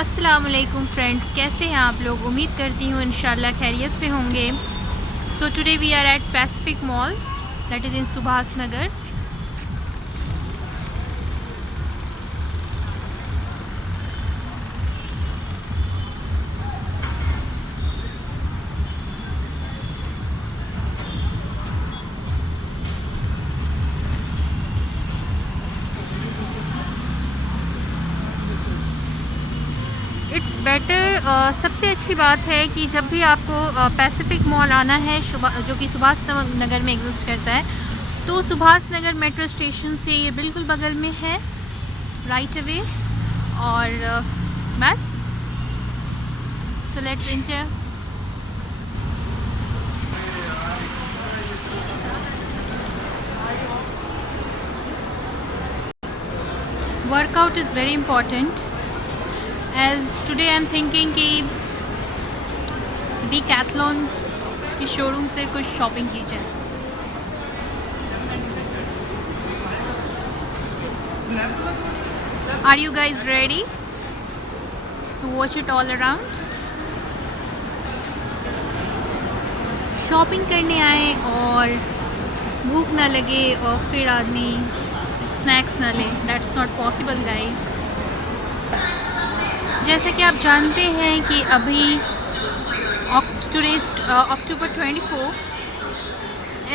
अस्सलामुअलैकुम फ्रेंड्स, कैसे हैं आप लोग। उम्मीद करती हूँ इंशाल्लाह खैरियत से होंगे। So today we are at Pacific Mall that is in Subhash Nagar. It's better, सबसे अच्छी बात है कि जब भी आपको पैसिफिक मॉल आना है जो कि सुभाष नगर में एग्जिस्ट करता है, तो सुभाष नगर मेट्रो स्टेशन से ये बिल्कुल बगल में है, राइट अवे। और बस, so let's enter. Workout is very important as today I am thinking कि डीकैथलॉन की शोरूम से कुछ शॉपिंग की जाए। Are you guys ready to watch it all around? Shopping करने आए और भूख ना लगे और फिर आदमी स्नैक्स ना ले, दैट्स नॉट पॉसिबल गाइज। जैसे कि आप जानते हैं कि अभी October 24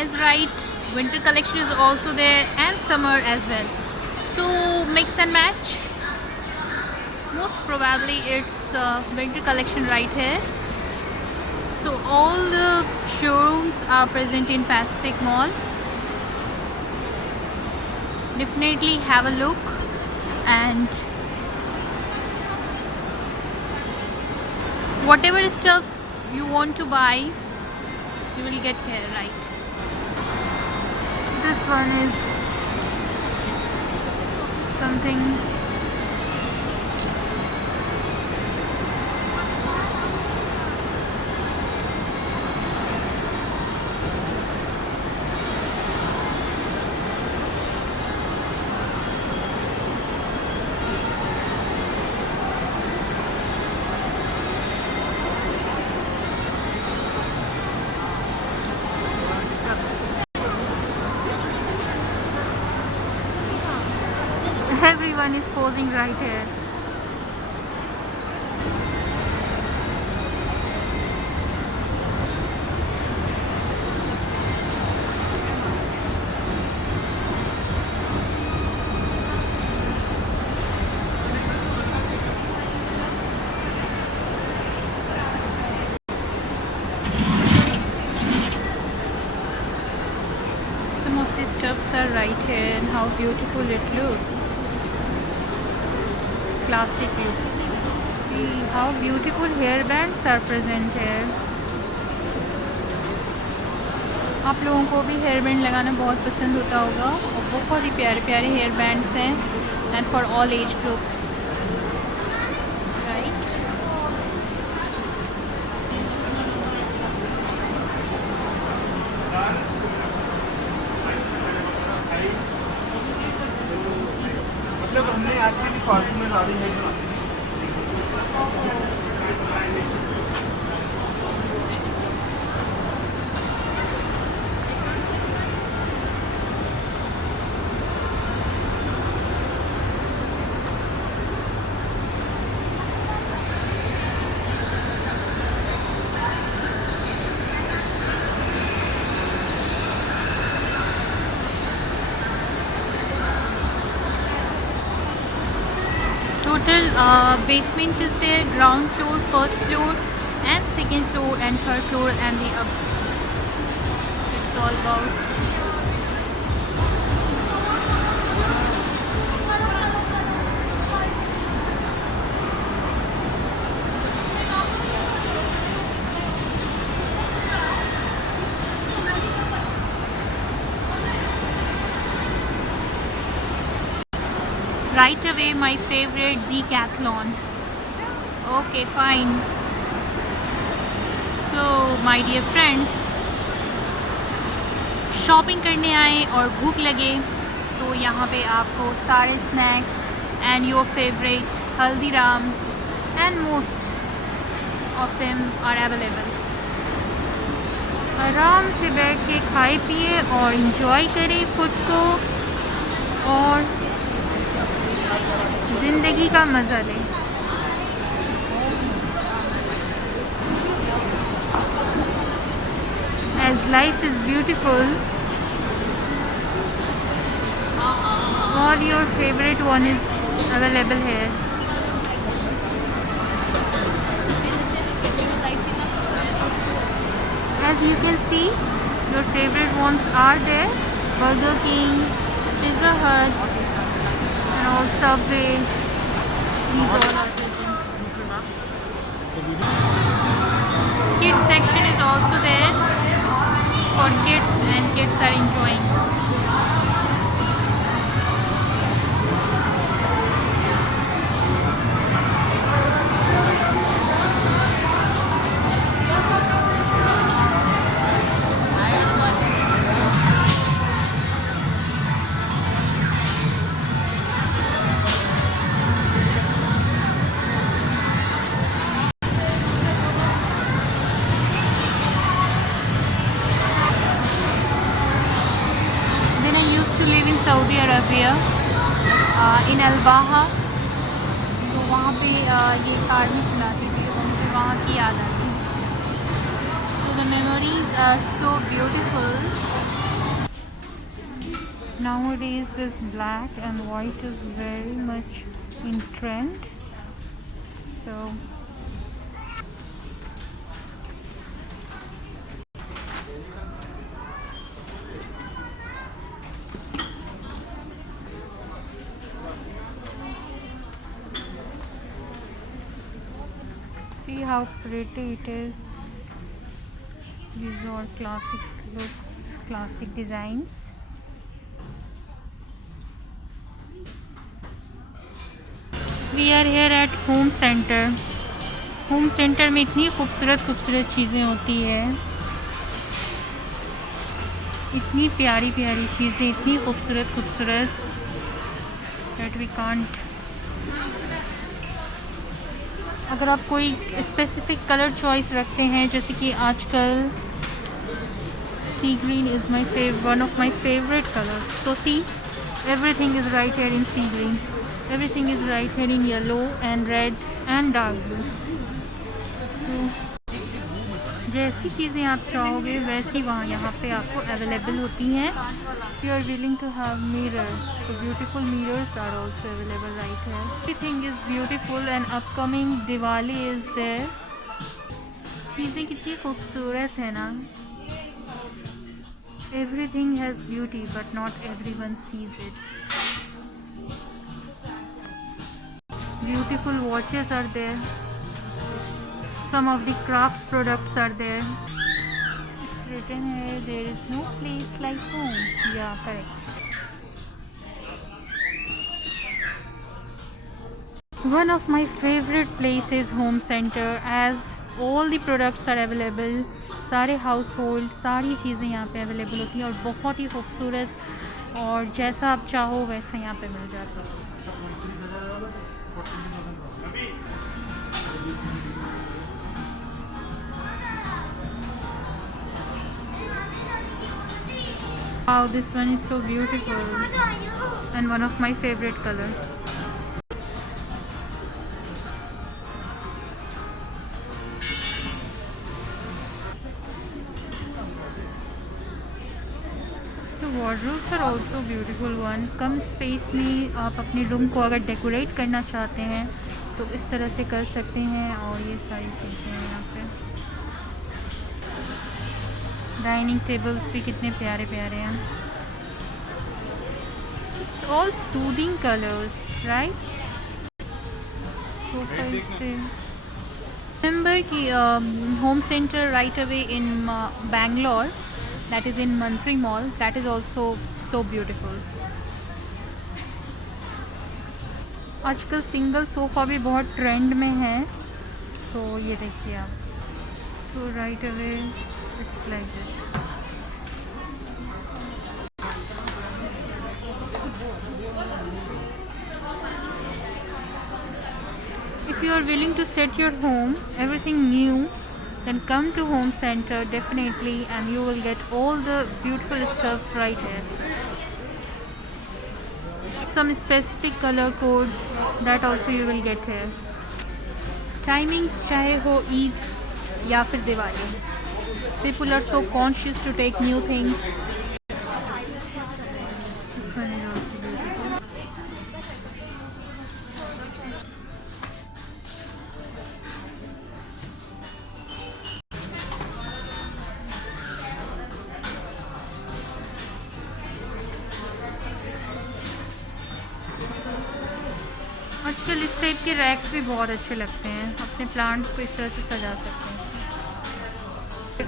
is right, winter collection is also there and summer as well, so mix and match. Most probably it's winter collection right here. So all the showrooms are present in Pacific Mall. Definitely have a look, and whatever stuffs you want to buy, you will get here, right? This one is something everyone is posing right here. Some of these stuffs are right here, and how beautiful it looks. Classic looks. See how beautiful hair bands are present here. आप लोगों को भी hair band लगाना बहुत पसंद होता होगा, और बहुत ही प्यारे प्यारे हेयर बैंड्स हैं, and for all age groups, right. मतलब हमने एक्चुअली फालतू में सारी है। Total basement is there, ground floor, first floor, and second floor, and third floor, and the up. It's all about. Right away, my favorite Decathlon. Okay, fine. So, my dear friends, shopping करने आए और भूख लगे तो यहाँ पे आपको सारे snacks and your favourite Haldiram and most of them are available. आराम से बैठ के खाए पिए और इंजॉय करें फूड को और ज़िंदगी का मज़ा लें। As life is beautiful, all your favorite one is available here. As you can see, your favorite ones are there. Burger King, Pizza Hut, and all Subway. These all are present. Kids section is also there for kids, and kids are enjoying. Then I used to live in Saudi Arabia, in Al-Baha. तो वहाँ पे ये car में चलाती थी और मुझे वहाँ की याद आती है। So the memories are so beautiful. Nowadays this black and white is very much in trend. So see how pretty it is. These are classic looks, classic designs. We are here at Home Center. Home centre में इतनी खूबसूरत चीज़ें होती है, इतनी प्यारी चीज़ें, इतनी खूबसूरत that we can't. अगर आप कोई स्पेसिफिक कलर चॉइस रखते हैं, जैसे कि आजकल sea green is one of my favourite colours. So see, everything is right here in sea green. Everything is right here in yellow and red and dark blue. So जैसी चीज़ें आप चाहोगे वैसी वहाँ यहाँ पे आपको अवेलेबल होती हैं. If you are willing to have mirrors, so beautiful mirrors are also available right here. Everything is beautiful and upcoming Diwali is there. चीज़ें कितनी खूबसूरत है ना. Everything has beauty but not everyone sees it. Beautiful watches are there. Some of the craft products are there. It's written here, there is no place like home. Yeah, correct. One of my favorite places, Home Center, as all the products are available. सारे household सारी चीज़ें यहाँ पे available होती हैं और बहुत ही खूबसूरत और जैसा आप चाहो वैसा यहाँ पे मिल जाता है. Wow, this one is so beautiful and one of my favorite color. The wardrobes are also beautiful one. Come space में आप अपने रूम को अगर डेकोरेट करना चाहते हैं तो इस तरह से कर सकते हैं और ये सारी चीज़ें हैं यहाँ पे. डाइनिंग टेबल्स भी कितने प्यारे हैं. It's all soothing colors, right? Sofa is there. Remember कि home center right away in Bangalore, that is in Mantri Mall, that is also so beautiful. आजकल सिंगल सोफ़ा भी बहुत ट्रेंड में है, तो ये देखिए आप. So right away it's like this. If you you are willing to set your home, everything new, then come to Home Center definitely, and you will get all the beautiful stuff right here. Some specific color code that also you will get here. Timings चाहे हो ईद या फिर Diwali, people are so conscious to take new things. This one is also beautiful. आजकल इस type के racks भी बहुत अच्छे लगते हैं, अपने प्लांट्स को इस तरह से सजा सकते हैं।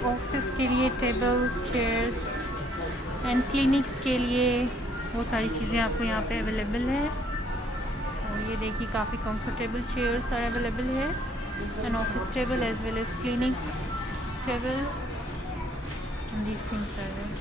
ऑफिस के लिए टेबल्स, चेयर्स एंड क्लिनिक्स के लिए वो सारी चीज़ें आपको यहाँ पे अवेलेबल है। और ये देखिए काफ़ी कंफर्टेबल चेयर्स आर अवेलेबल है, an office table as well as clinic table, and these things are there.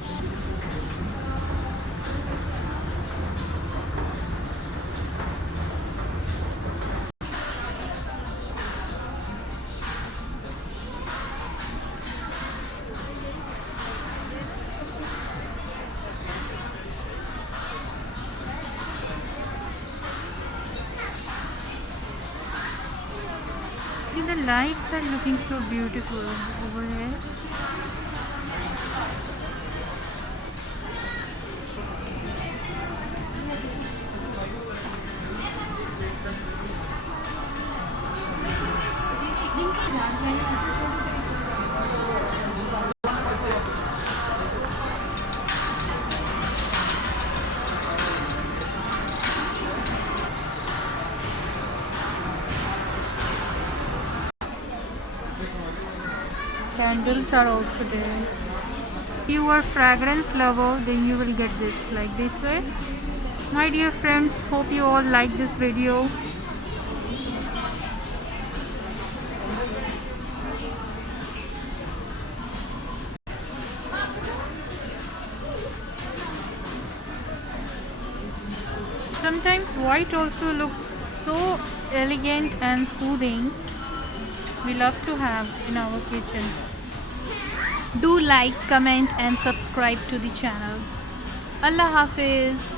See, the lights are looking so beautiful over here. Candles are also there. If you are fragrance lover, then you will get this like this way. My dear friends, hope you all like this video. Sometimes white also looks so elegant and soothing. We love to have in our kitchen. Do like, comment and subscribe to the channel. Allah Hafiz.